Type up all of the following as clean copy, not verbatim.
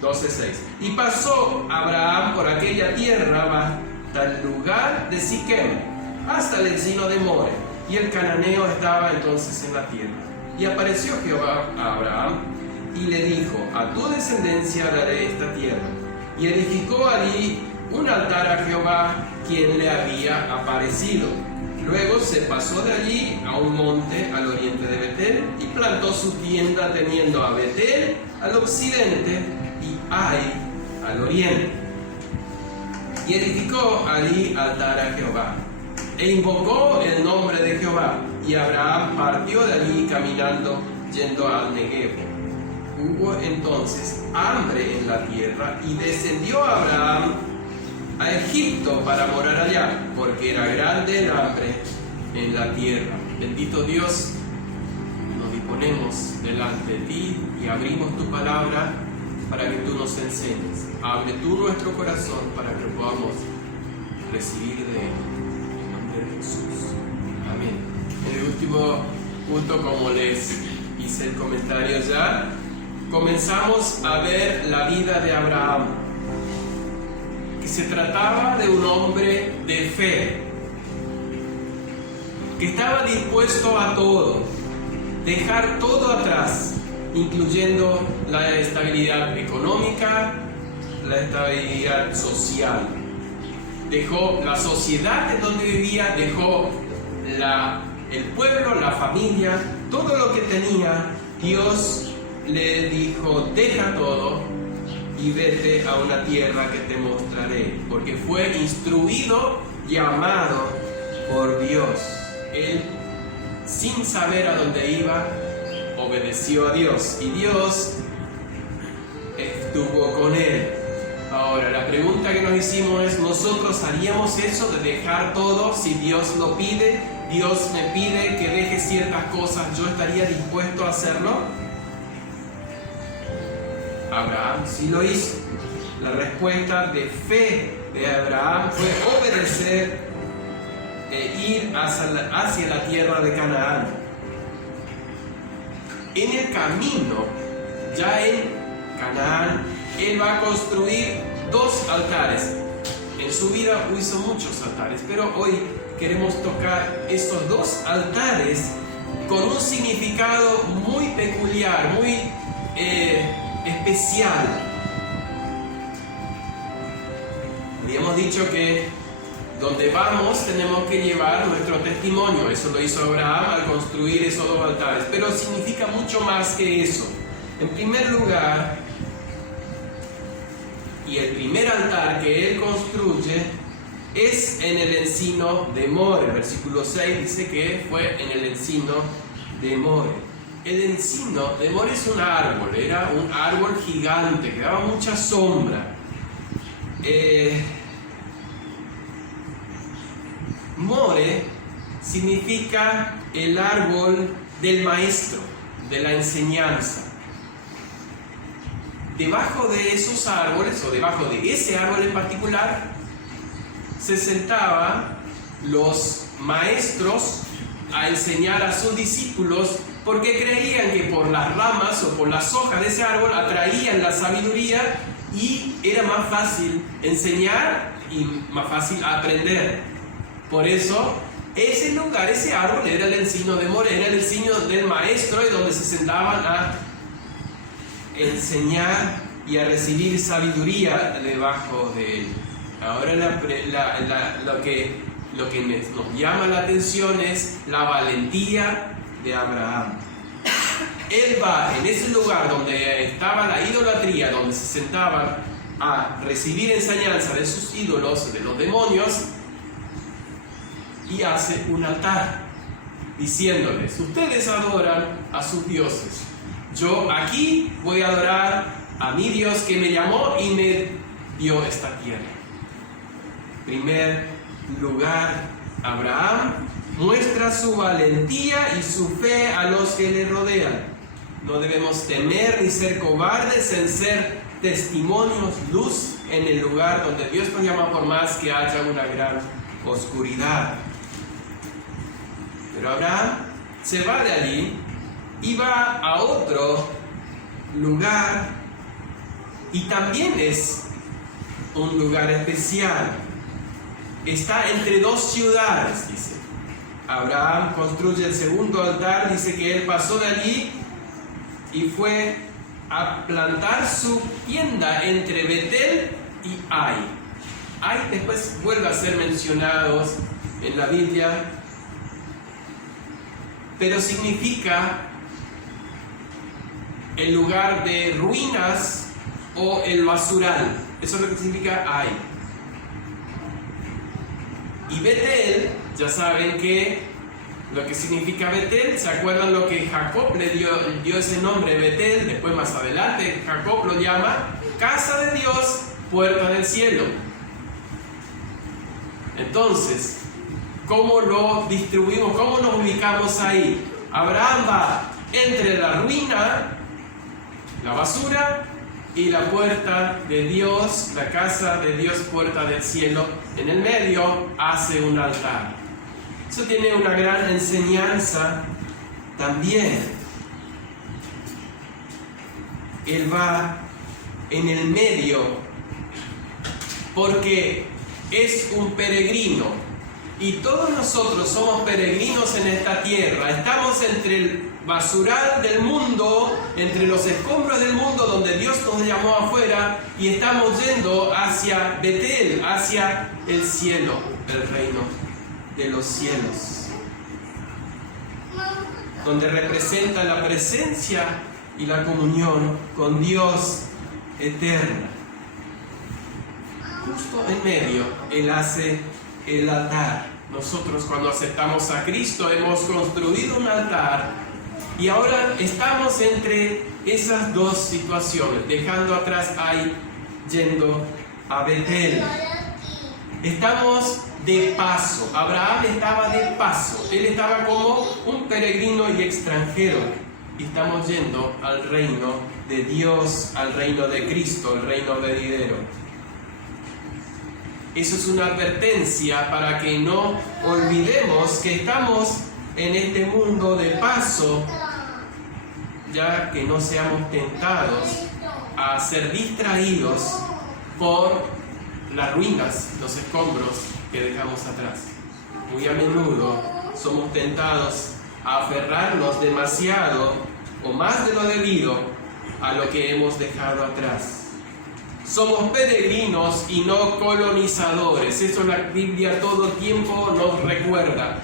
12:6. Y pasó Abraham por aquella tierra hasta el lugar de Siquem, hasta el encino de More, y el cananeo estaba entonces en la tierra. Y apareció Jehová a Abraham y le dijo: a tu descendencia daré esta tierra. Y edificó allí un altar a Jehová, quien le había aparecido. Luego se pasó de allí a un monte al oriente de Betel y plantó su tienda, teniendo a Betel al occidente y Ai al oriente. Y edificó allí altar a Jehová e invocó el nombre de Jehová. Y Abraham partió de allí caminando, yendo al Negev. Hubo entonces hambre en la tierra y descendió Abraham a Egipto para morar allá, porque era grande el hambre en la tierra. Bendito Dios, nos disponemos delante de ti y abrimos tu palabra para que tú nos enseñes. Abre tú nuestro corazón para que podamos recibir de él. En nombre de Jesús. Amén. En el último punto, como les hice el comentario ya, comenzamos a ver la vida de Abraham, que se trataba de un hombre de fe, que estaba dispuesto a todo, dejar todo atrás, incluyendo la estabilidad económica, la estabilidad social. Dejó la sociedad en donde vivía, dejó el pueblo, la familia, todo lo que tenía. Dios le dijo: deja todo y vete a una tierra que te mostraré, porque fue instruido, llamado por Dios. Él, sin saber a dónde iba, obedeció a Dios y Dios estuvo con él. Ahora, la pregunta que nos hicimos es: ¿nosotros haríamos eso de dejar todo si Dios lo pide? Dios me pide que deje ciertas cosas, ¿yo estaría dispuesto a hacerlo? Abraham sí lo hizo. La respuesta de fe de Abraham fue obedecer e ir hacia la tierra de Canaán. En el camino, ya en Canaán, él va a construir 2 altares. En su vida hizo muchos altares, pero hoy queremos tocar esos 2 altares con un significado muy peculiar, muy especial. Habíamos dicho que donde vamos tenemos que llevar nuestro testimonio. Eso lo hizo Abraham al construir esos 2 altares, pero significa mucho más que eso. En primer lugar, y el primer altar que él construye es en el encino de More. El versículo 6 dice que fue en el encino de More. El encino de More es un árbol, era un árbol gigante que daba mucha sombra. More significa el árbol del maestro, de la enseñanza. Debajo de esos árboles, o debajo de ese árbol en particular, se sentaban los maestros a enseñar a sus discípulos, porque creían que por las ramas o por las hojas de ese árbol atraían la sabiduría y era más fácil enseñar y más fácil aprender. Por eso, ese lugar, ese árbol era el encino de More, era el encino del maestro, y donde se sentaban a enseñar y a recibir sabiduría debajo de él. Ahora lo que nos llama la atención es la valentía de Abraham. Él va en ese lugar donde estaba la idolatría, donde se sentaban a recibir enseñanza de sus ídolos, de los demonios, y hace un altar diciéndoles: ustedes adoran a sus dioses, yo aquí voy a adorar a mi Dios que me llamó y me dio esta tierra. Primer lugar, Abraham muestra su valentía y su fe a los que le rodean. No debemos temer ni ser cobardes en ser testimonios, luz en el lugar donde Dios nos llama, por más que haya una gran oscuridad. Pero Abraham se va de allí y va a otro lugar Y también es un lugar especial. Está entre dos ciudades, dice. Abraham construye el segundo altar, dice que él pasó de allí y fue a plantar su tienda entre Betel y Ai. Ai después vuelve a ser mencionados en la Biblia, pero significa el lugar de ruinas o el basural. Eso es lo que significa Ai. Y Betel, ya saben que lo que significa Betel, ¿se acuerdan lo que Jacob le dio ese nombre, Betel? Después más adelante Jacob lo llama casa de Dios, puerta del cielo. Entonces, ¿cómo lo distribuimos? ¿Cómo nos ubicamos ahí? Abraham va entre la ruina, la basura, y la puerta de Dios, la casa de Dios, puerta del cielo. En el medio hace un altar. Eso tiene una gran enseñanza también. Él va en el medio porque es un peregrino. Y todos nosotros somos peregrinos en esta tierra. Estamos entre el basural del mundo, entre los escombros del mundo donde Dios nos llamó afuera, y estamos yendo hacia Betel, hacia el cielo, el reino de los cielos, donde representa la presencia y la comunión con Dios eterna. Justo en medio, Él hace el altar. Nosotros, cuando aceptamos a Cristo, hemos construido un altar y ahora estamos entre esas dos situaciones, dejando atrás ahí, yendo a Betel. Estamos de paso. Abraham estaba de paso. Él estaba como un peregrino y extranjero. Y estamos yendo al reino de Dios, al reino de Cristo, el reino venidero. Eso es una advertencia para que no olvidemos que estamos en este mundo de paso, ya que no seamos tentados a ser distraídos por las ruinas, los escombros que dejamos atrás. Muy a menudo somos tentados a aferrarnos demasiado o más de lo debido a lo que hemos dejado atrás. Somos peregrinos y no colonizadores. Eso la Biblia todo tiempo nos recuerda.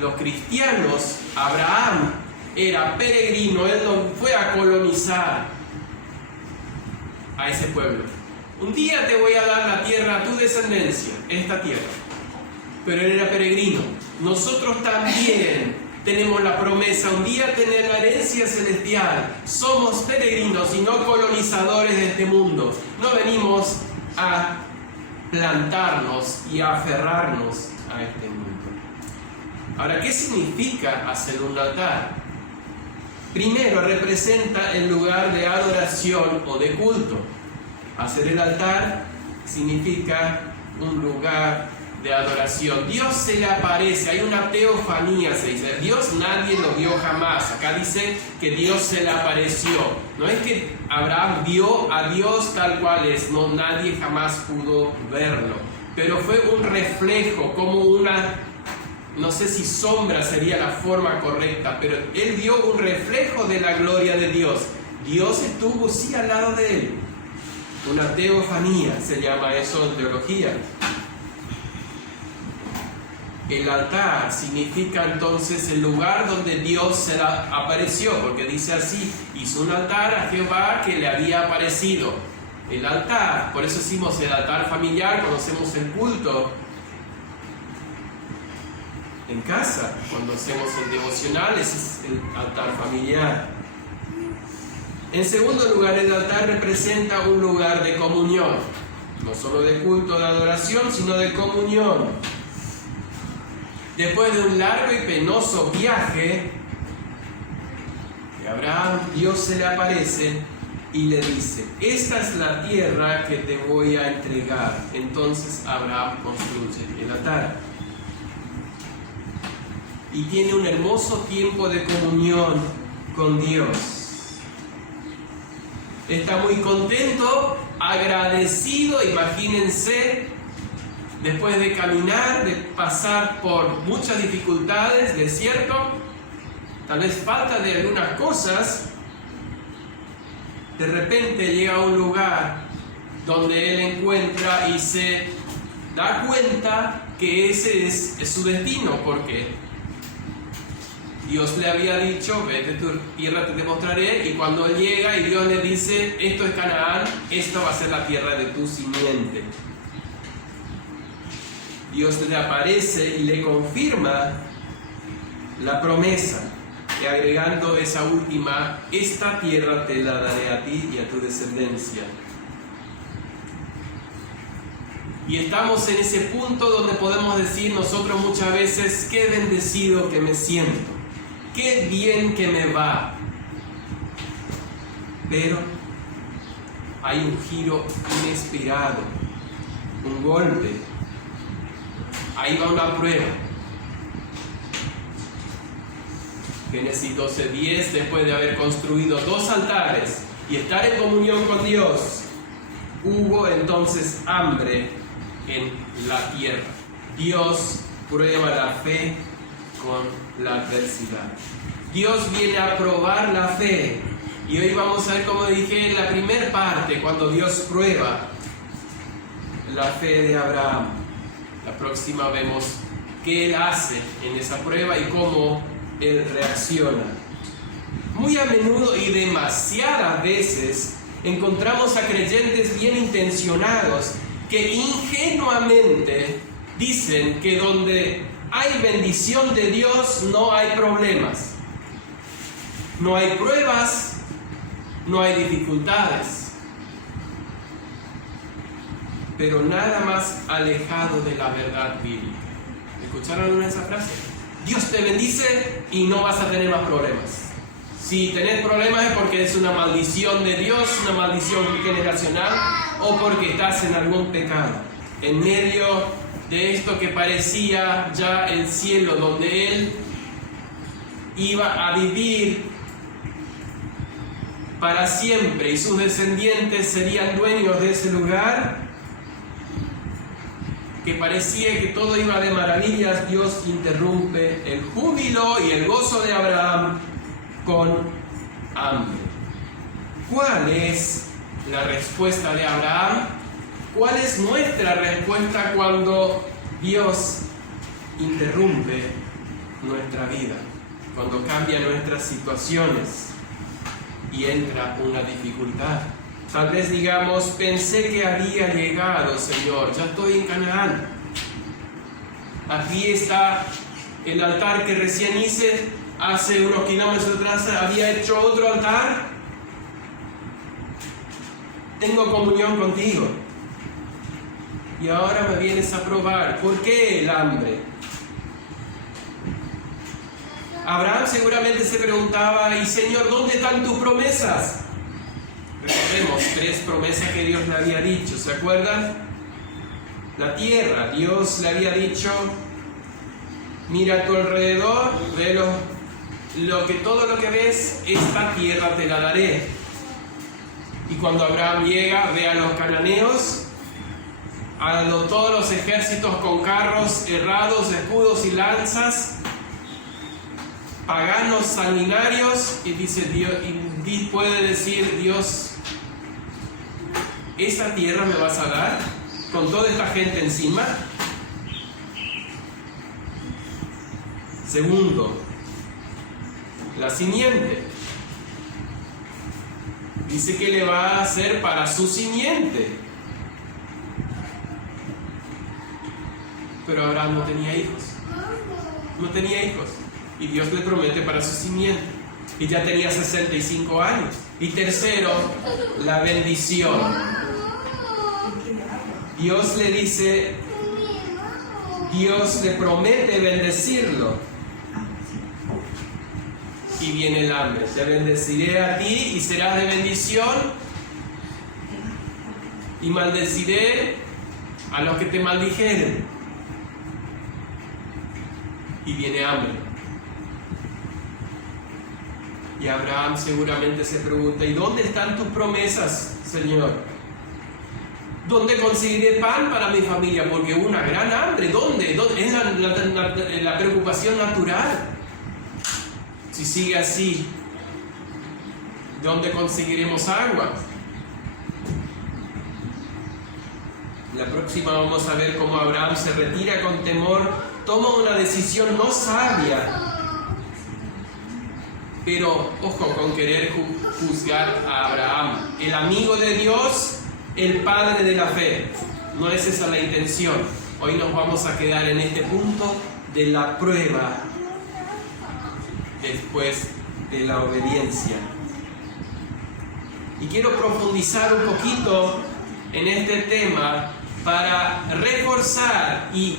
Los cristianos, Abraham era peregrino, él no fue a colonizar a ese pueblo. Un día te voy a dar la tierra a tu descendencia, esta tierra. Pero él era peregrino. Nosotros también tenemos la promesa un día tener la herencia celestial. Somos peregrinos y no colonizadores de este mundo. No venimos a plantarnos y a aferrarnos a este mundo. Ahora, ¿qué significa hacer un altar? Primero, representa el lugar de adoración o de culto. Hacer el altar significa un lugar de adoración. Dios se le aparece, hay una teofanía, se dice. Dios nadie lo vio jamás. Acá dice que Dios se le apareció. No es que Abraham vio a Dios tal cual es, no, nadie jamás pudo verlo. Pero fue un reflejo, como una, no sé si sombra sería la forma correcta, pero él vio un reflejo de la gloria de Dios. Dios estuvo sí al lado de él. Una teofanía se llama eso en teología. El altar significa entonces el lugar donde Dios se le apareció, porque dice así: hizo un altar a Jehová que le había aparecido. El altar, por eso decimos el altar familiar, conocemos el culto en casa, cuando hacemos el devocional, ese es el altar familiar. En segundo lugar, el altar representa un lugar de comunión, no solo de culto, de adoración, sino de comunión. Después de un largo y penoso viaje, Abraham, Dios se le aparece y le dice: esta es la tierra que te voy a entregar. Entonces Abraham construye el altar y tiene un hermoso tiempo de comunión con Dios. está muy contento, agradecido, imagínense, después de caminar, de pasar por muchas dificultades, desierto, tal vez falta de algunas cosas, de repente llega a un lugar donde él encuentra y se da cuenta que ese es su destino, porque Dios le había dicho, vete a tu tierra, te demostraré, y cuando él llega y Dios le dice, esto es Canaán, esto va a ser la tierra de tu simiente. Dios le aparece y le confirma la promesa, y agregando esa última, esta tierra te la daré a ti y a tu descendencia. Y estamos en ese punto donde podemos decir nosotros muchas veces, qué bendecido que me siento, qué bien que me va. Pero hay un giro inesperado, un golpe. Ahí va una prueba. Génesis 12:10, después de haber construido 2 altares y estar en comunión con Dios, hubo entonces hambre en la tierra. Dios prueba la fe con la adversidad. Dios viene a probar la fe. Y hoy vamos a ver, como dije en la primera parte, cuando Dios prueba la fe de Abraham. La próxima vemos qué él hace en esa prueba y cómo él reacciona. Muy a menudo y demasiadas veces encontramos a creyentes bien intencionados que ingenuamente dicen que donde hay bendición de Dios no hay problemas, no hay pruebas, no hay dificultades. Pero nada más alejado de la verdad bíblica. ¿Escucharon alguna de esas frases? Dios te bendice y no vas a tener más problemas. Si tenés problemas es porque es una maldición de Dios, una maldición generacional, o porque estás en algún pecado. En medio de esto que parecía ya el cielo, donde Él iba a vivir para siempre y sus descendientes serían dueños de ese lugar, que parecía que todo iba de maravillas, Dios interrumpe el júbilo y el gozo de Abraham con hambre. ¿Cuál es la respuesta de Abraham? ¿Cuál es nuestra respuesta cuando Dios interrumpe nuestra vida? Cuando cambia nuestras situaciones y entra una dificultad. Tal vez digamos, pensé que había llegado, Señor, ya estoy en Canaán. Aquí está el altar que recién hice, hace unos kilómetros atrás había hecho otro altar. Tengo comunión contigo. Y ahora me vienes a probar. ¿Por qué el hambre? Abraham seguramente se preguntaba, y Señor, ¿dónde están tus promesas? Recordemos 3 promesas que Dios le había dicho, ¿se acuerdan? La tierra, Dios le había dicho, mira a tu alrededor, ve todo lo que ves, esta tierra te la daré. Y cuando Abraham llega, ve a los cananeos, a todos los ejércitos con carros errados, escudos y lanzas, paganos sanguinarios, y dice Dios, y puede decir Dios, ¿esta tierra me vas a dar con toda esta gente encima? Segundo, la simiente. Dice que le va a hacer para su simiente. Pero Abraham no tenía hijos. No tenía hijos. Y Dios le promete para su simiente. Y ya tenía 65 años. Y tercero, la bendición. Dios le dice, Dios le promete bendecirlo. Y viene el hambre. Te bendeciré a ti y serás de bendición. Y maldeciré a los que te maldijeren. Y viene hambre. Y Abraham seguramente se pregunta, ¿y dónde están tus promesas, Señor? ¿Dónde conseguiré pan para mi familia? Porque hubo una gran hambre. ¿Dónde? Es la preocupación natural. Si sigue así, ¿dónde conseguiremos agua? La próxima vamos a ver cómo Abraham se retira con temor, toma una decisión no sabia. Pero ojo con querer juzgar a Abraham, el amigo de Dios, el padre de la fe. No es esa la intención. Hoy nos vamos a quedar en este punto de la prueba después de la obediencia. Y quiero profundizar un poquito en este tema para reforzar y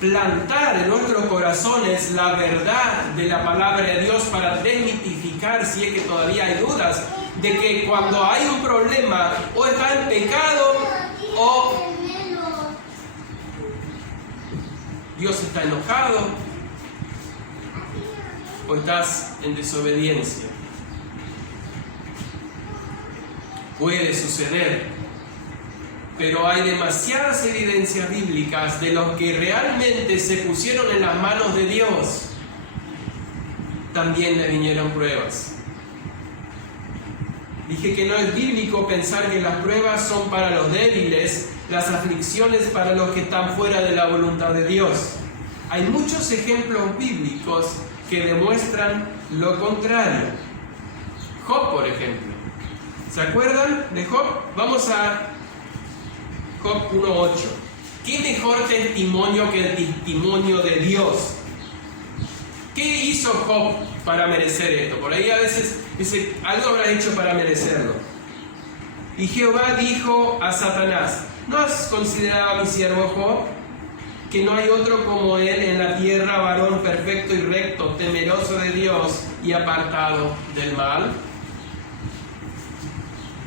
plantar en nuestros corazones la verdad de la palabra de Dios, para desmitificar, si es que todavía hay dudas, de que cuando hay un problema o está en pecado o Dios está enojado o estás en desobediencia. Puede suceder, pero hay demasiadas evidencias bíblicas de los que realmente se pusieron en las manos de Dios. También le vinieron pruebas. Dije que no es bíblico pensar que las pruebas son para los débiles, las aflicciones para los que están fuera de la voluntad de Dios. Hay muchos ejemplos bíblicos que demuestran lo contrario. Job, por ejemplo. ¿Se acuerdan de Job? Vamos a Job 1:8. ¿Qué mejor testimonio que el testimonio de Dios? ¿Qué hizo Job para merecer esto? Por ahí a veces dice, algo habrá hecho para merecerlo. Y Jehová dijo a Satanás, ¿no has considerado a mi siervo Job? Que no hay otro como él en la tierra, varón perfecto y recto, temeroso de Dios y apartado del mal.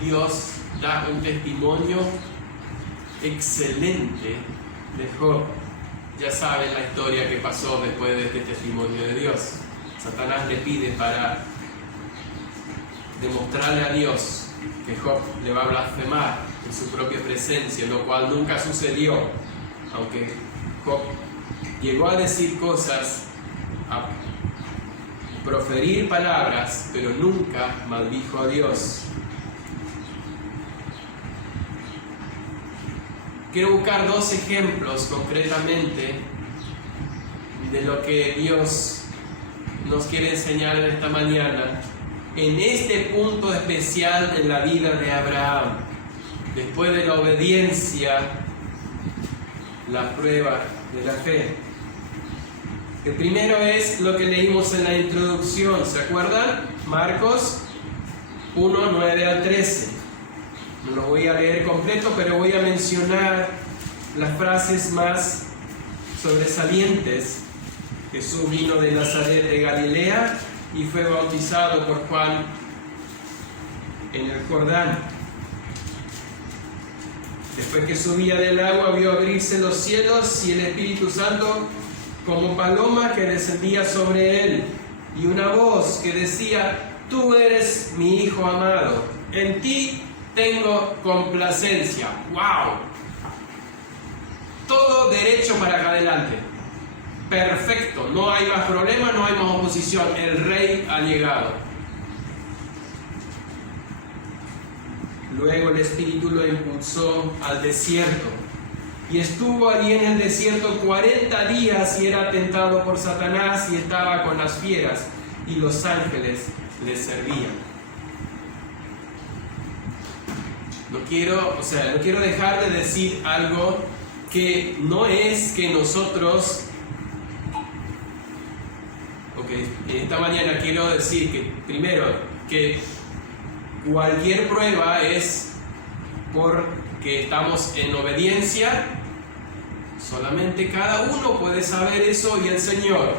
Dios da un testimonio excelente de Job. Ya saben la historia que pasó después de este testimonio de Dios. Satanás le pide para demostrarle a Dios que Job le va a blasfemar en su propia presencia, lo cual nunca sucedió, aunque Job llegó a decir cosas, a proferir palabras, pero nunca maldijo a Dios. Quiero buscar dos ejemplos concretamente de lo que Dios nos quiere enseñar en esta mañana, en este punto especial en la vida de Abraham. Después de la obediencia, la prueba de la fe. El primero es lo que leímos en la introducción, ¿se acuerdan? Marcos 1, 9 al 13. No lo voy a leer completo, pero voy a mencionar las frases más sobresalientes. Jesús vino de Nazaret de Galilea y fue bautizado por Juan en el Jordán. Después que subía del agua, vio abrirse los cielos y el Espíritu Santo como paloma que descendía sobre él, y una voz que decía, tú eres mi Hijo amado, en ti tengo complacencia. ¡Wow! Todo derecho para acá adelante. Perfecto. No hay más problema, no hay más oposición. El rey ha llegado. Luego el Espíritu lo impulsó al desierto. Y estuvo allí en el desierto 40 días y era tentado por Satanás y estaba con las fieras y los ángeles le servían. No quiero dejar de decir algo que no es que nosotros, esta mañana quiero decir que primero, que cualquier prueba es porque estamos en obediencia, solamente cada uno puede saber eso y el Señor.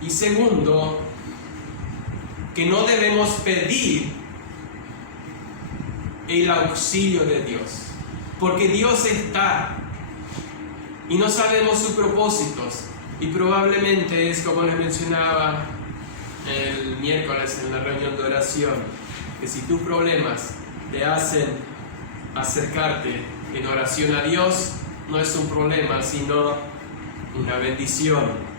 Y segundo, que no debemos pedir el auxilio de Dios, porque Dios está y no sabemos sus propósitos, y probablemente es como les mencionaba el miércoles en la reunión de oración, que si tus problemas te hacen acercarte en oración a Dios, no es un problema, sino una bendición.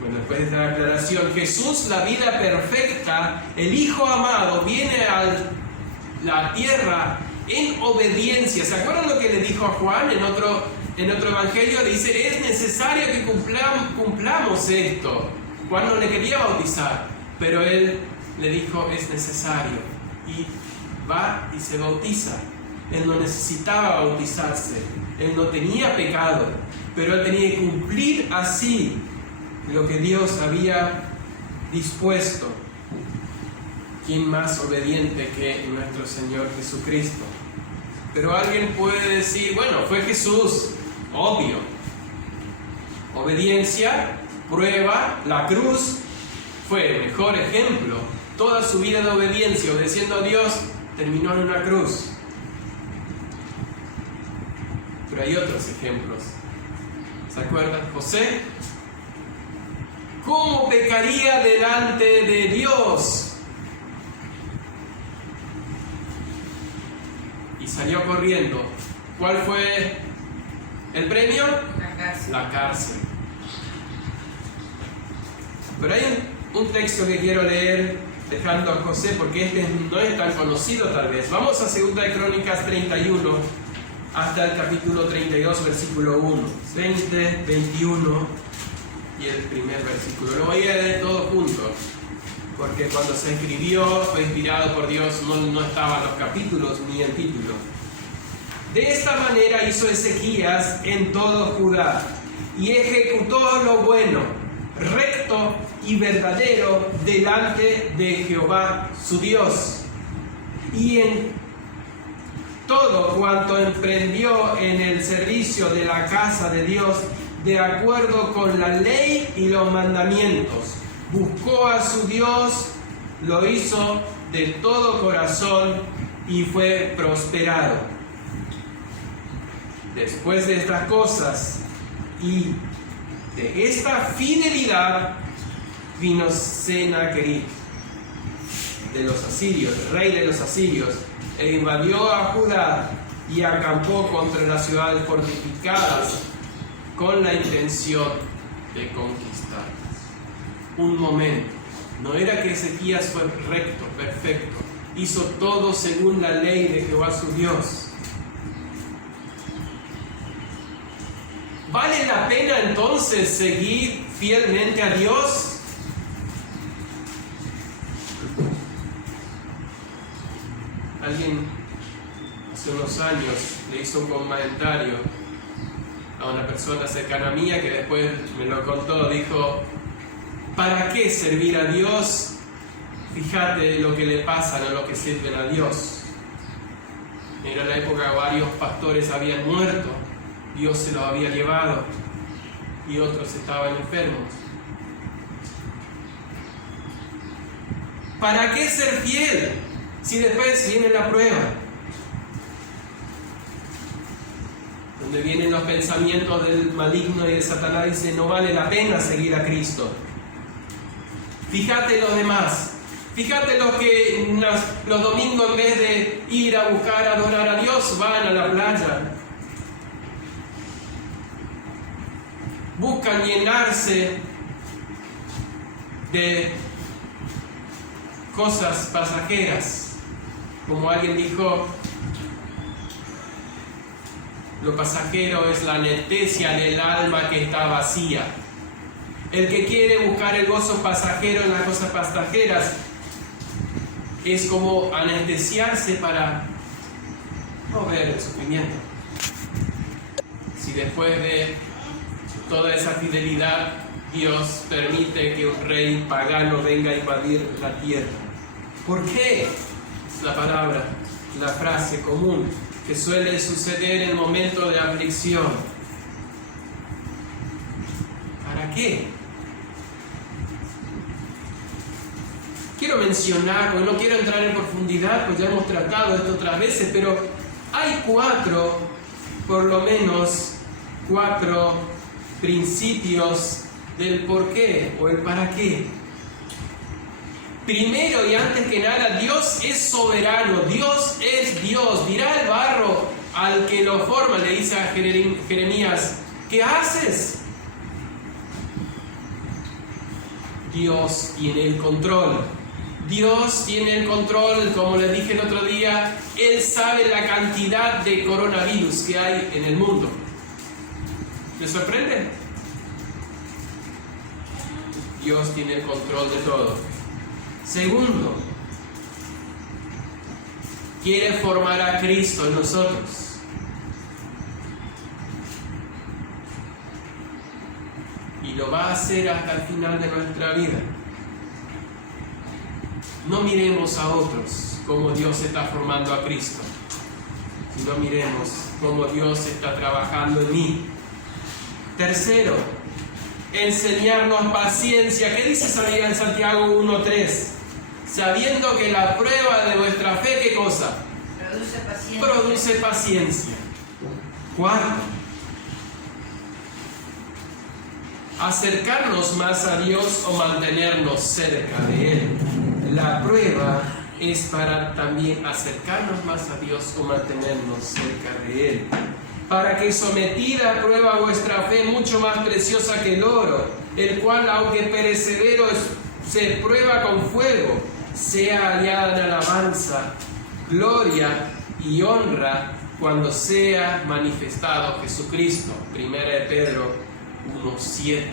Bueno, después de esta aclaración, Jesús, la vida perfecta, el Hijo amado, viene a la tierra en obediencia. ¿Se acuerdan lo que le dijo a Juan en otro evangelio? Dice, es necesario que cumplamos esto. Juan no le quería bautizar, pero él le dijo, es necesario. Y va y se bautiza. Él no necesitaba bautizarse, él no tenía pecado, pero él tenía que cumplir así lo que Dios había dispuesto. ¿Quién más obediente que nuestro Señor Jesucristo? Pero alguien puede decir, bueno, fue Jesús, obvio. Obediencia, prueba, la cruz fue el mejor ejemplo. Toda su vida de obediencia, obedeciendo a Dios, terminó en una cruz. Pero hay otros ejemplos. ¿Se acuerdan? José, ¿cómo pecaría delante de Dios? Y salió corriendo. ¿Cuál fue el premio? La cárcel. Pero hay un texto que quiero leer dejando a José, porque este no es tan conocido tal vez. Vamos a 2 de Crónicas 31 hasta el capítulo 32, versículo 1. 20, 21 y el primer versículo. Lo voy a leer todo junto, porque cuando se escribió, fue inspirado por Dios, no estaban los capítulos ni el título. De esta manera hizo Ezequías en todo Judá, y ejecutó lo bueno, recto y verdadero delante de Jehová su Dios, y en todo cuanto emprendió en el servicio de la casa de Dios, de acuerdo con la ley y los mandamientos. Buscó a su Dios, lo hizo de todo corazón y fue prosperado. Después de estas cosas y de esta fidelidad, vino Sennacherib de los asirios, rey de los asirios, e invadió a Judá y acampó contra las ciudades fortificadas con la intención de conquistarlas. Un momento, no era que Ezequías fue recto, perfecto, hizo todo según la ley de Jehová su Dios. ¿Vale la pena entonces seguir fielmente a Dios? Alguien hace unos años le hizo un comentario a una persona cercana a mí que después me lo contó. Dijo, ¿para qué servir a Dios? Fíjate lo que le pasa, no lo que sirven a Dios. Era la época que varios pastores habían muerto, Dios se los había llevado y otros estaban enfermos. ¿Para qué ser fiel si después viene la prueba? Donde vienen los pensamientos del maligno y de Satanás, dice, no vale la pena seguir a Cristo. Fíjate los demás. Fíjate los que los domingos en vez de ir a buscar adorar a Dios, van a la playa. Buscan llenarse de cosas pasajeras. Como alguien dijo, lo pasajero es la anestesia del alma que está vacía. El que quiere buscar el gozo pasajero en las cosas pasajeras es como anestesiarse para no ver el sufrimiento. Si después de toda esa fidelidad Dios permite que un rey pagano venga a invadir la tierra, ¿por qué? Es la palabra, la frase común que suele suceder en momentos de aflicción. ¿Para qué? Quiero mencionar, porque no quiero entrar en profundidad, pues ya hemos tratado esto otras veces, pero hay por lo menos cuatro principios del por qué o el para qué. Primero y antes que nada, Dios es soberano, Dios es Dios. Dirá el barro al que lo forma, le dice a Jeremías, ¿qué haces? Dios tiene el control. Dios tiene el control, como les dije el otro día, Él sabe la cantidad de coronavirus que hay en el mundo. ¿Les sorprende? Dios tiene el control de todo. Segundo, quiere formar a Cristo en nosotros. Y lo va a hacer hasta el final de nuestra vida. No miremos a otros como Dios está formando a Cristo, sino miremos cómo Dios está trabajando en mí. Tercero, enseñarnos paciencia. ¿Qué dice en Santiago 1:3? Sabiendo que la prueba de vuestra fe, ¿qué cosa? Produce paciencia. Produce paciencia. Cuarto, acercarnos más a Dios o mantenernos cerca de Él. La prueba es para también acercarnos más a Dios o mantenernos cerca de Él. Para que sometida a prueba vuestra fe, mucho más preciosa que el oro, el cual, aunque perecedero, se prueba con fuego, sea hallada en alabanza, gloria y honra cuando sea manifestado Jesucristo. 1 de Pedro 1:7.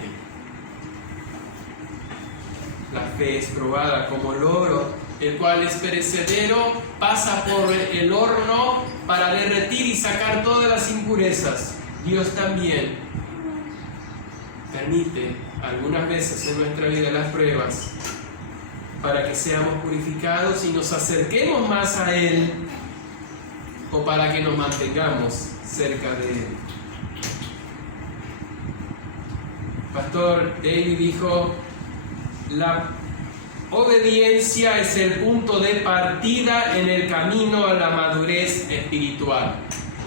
La fe es probada como el oro, el cual es perecedero, pasa por el horno para derretir y sacar todas las impurezas. Dios también permite algunas veces en nuestra vida las pruebas para que seamos purificados y nos acerquemos más a Él, o para que nos mantengamos cerca de Él. Pastor David dijo: la obediencia es el punto de partida en el camino a la madurez espiritual.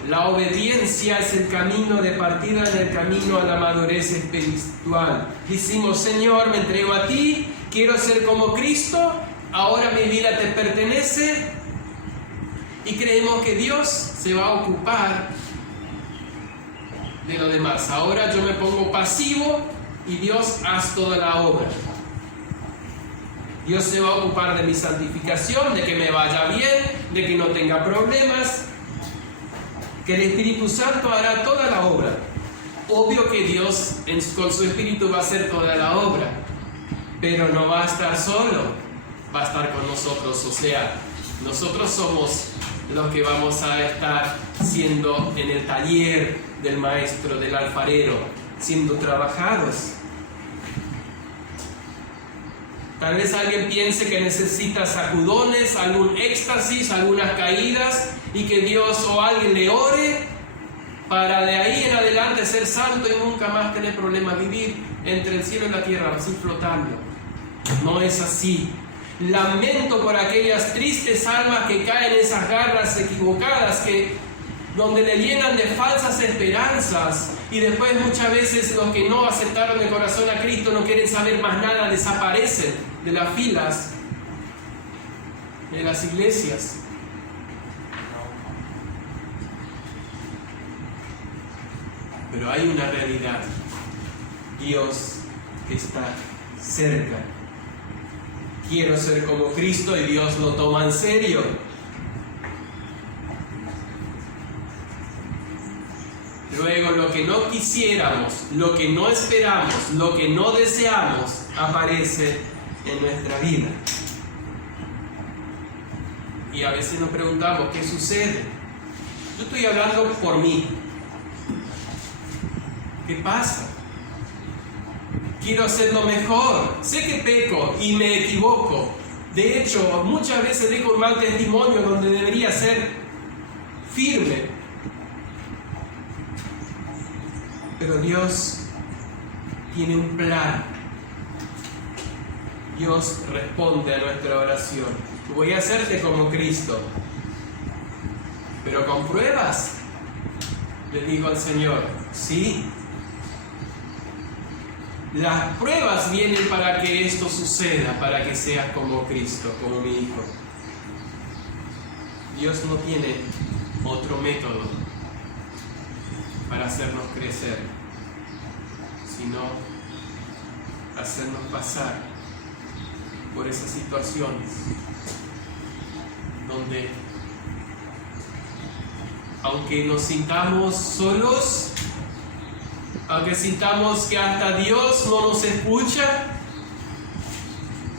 La obediencia es el camino de partida en el camino a la madurez espiritual. Decimos: Señor, me entrego a ti, quiero ser como Cristo, ahora mi vida te pertenece, y creemos que Dios se va a ocupar de lo demás. Ahora yo me pongo pasivo y Dios haz toda la obra. Dios se va a ocupar de mi santificación, de que me vaya bien, de que no tenga problemas, que el Espíritu Santo hará toda la obra. Obvio que Dios con su Espíritu va a hacer toda la obra, pero no va a estar solo, va a estar con nosotros. O sea, nosotros somos los que vamos a estar siendo en el taller del maestro, del alfarero, siendo trabajados. Tal vez alguien piense que necesita sacudones, algún éxtasis, algunas caídas, y que Dios o alguien le ore para de ahí en adelante ser santo y nunca más tener problemas, vivir entre el cielo y la tierra, así flotando. No es así. Lamento por aquellas tristes almas que caen en esas garras equivocadas, donde le llenan de falsas esperanzas, y después muchas veces los que no aceptaron de corazón a Cristo no quieren saber más nada, desaparecen de las filas de las iglesias. Pero hay una realidad: Dios está cerca. Quiero ser como Cristo, y Dios lo toma en serio. Luego, lo que no quisiéramos, lo que no esperamos, lo que no deseamos, aparece en nuestra vida. Y a veces nos preguntamos: ¿qué sucede? Yo estoy hablando por mí. ¿Qué pasa? Quiero hacerlo mejor. Sé que peco y me equivoco. De hecho, muchas veces dejo un mal testimonio donde debería ser firme. Pero Dios tiene un plan. Dios responde a nuestra oración. Voy a hacerte como Cristo, pero con pruebas. Le digo al Señor: sí. Las pruebas vienen para que esto suceda, para que seas como Cristo, como mi Hijo. Dios no tiene otro método para hacernos crecer, sino hacernos pasar por esas situaciones donde, aunque nos sintamos solos, aunque sintamos que hasta Dios no nos escucha,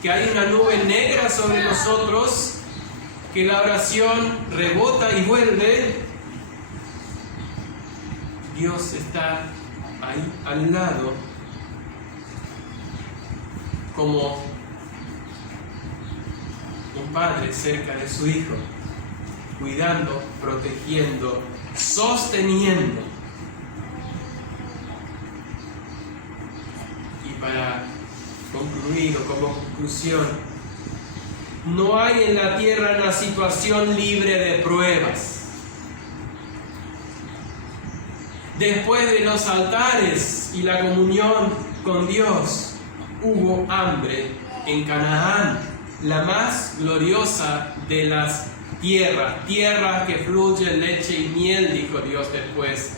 que hay una nube negra sobre nosotros, que la oración rebota y vuelve, Dios está ahí al lado, como un padre cerca de su hijo, cuidando, protegiendo, sosteniendo. Y para concluir, o como conclusión, no hay en la tierra una situación libre de pruebas. Después de los altares y la comunión con Dios, hubo hambre en Canaán, la más gloriosa de las tierras que fluyen leche y miel, dijo Dios después,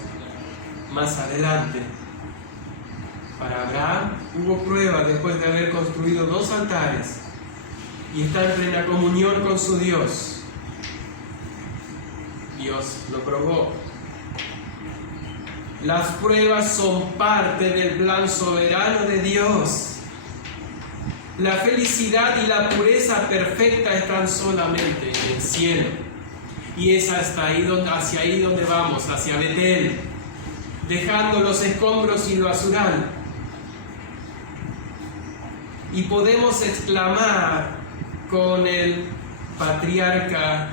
más adelante. Para Abraham hubo prueba después de haber construido 2 altares y estar en plena comunión con su Dios. Dios lo probó. Las pruebas son parte del plan soberano de Dios. La felicidad y la pureza perfecta están solamente en el cielo. Y es hacia ahí donde vamos, hacia Betel, dejando los escombros y lo basural. Y podemos exclamar con el patriarca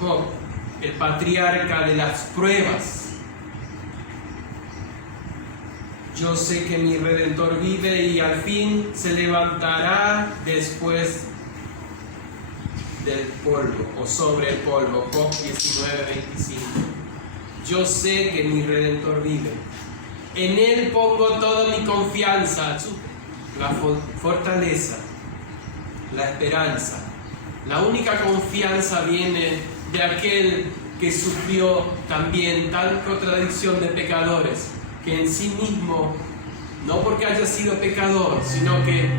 Job, el patriarca de las pruebas: yo sé que mi Redentor vive y al fin se levantará después del polvo, o sobre el polvo. Job 19:25. Yo sé que mi Redentor vive. En Él pongo toda mi confianza. La fortaleza, la esperanza. La única confianza viene de aquel que sufrió también tal contradicción de pecadores, que en sí mismo, no porque haya sido pecador, sino que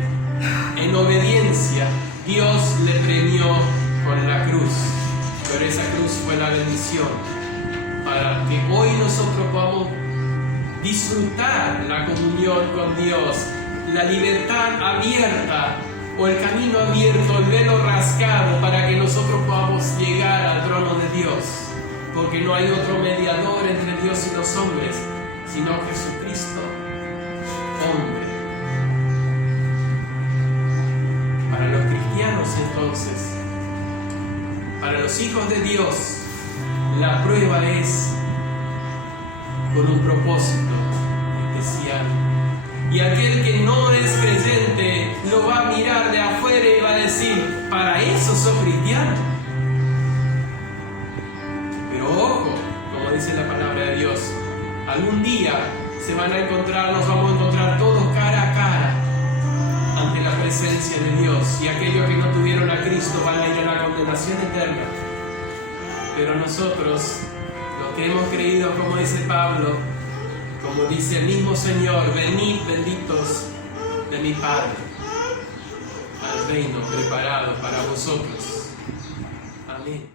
en obediencia Dios le premió con la cruz. Pero esa cruz fue la bendición para que hoy nosotros podamos disfrutar la comunión con Dios, la libertad abierta, o el camino abierto, el velo rasgado, para que nosotros podamos llegar al trono de Dios, porque no hay otro mediador entre Dios y los hombres, sino Jesucristo, hombre. Para los cristianos, entonces, para los hijos de Dios, la prueba es con un propósito especial. Y aquel que no es creyente lo va a mirar de afuera y va a decir: ¿para eso sos cristiano? Pero ojo, como dice la palabra de Dios, algún día nos vamos a encontrar todos cara a cara ante la presencia de Dios, y aquellos que no tuvieron a Cristo van a ir a la condenación eterna. Pero nosotros, los que hemos creído, como dice Pablo, como dice el mismo Señor: venid benditos de mi Padre, al reino preparado para vosotros. Amén.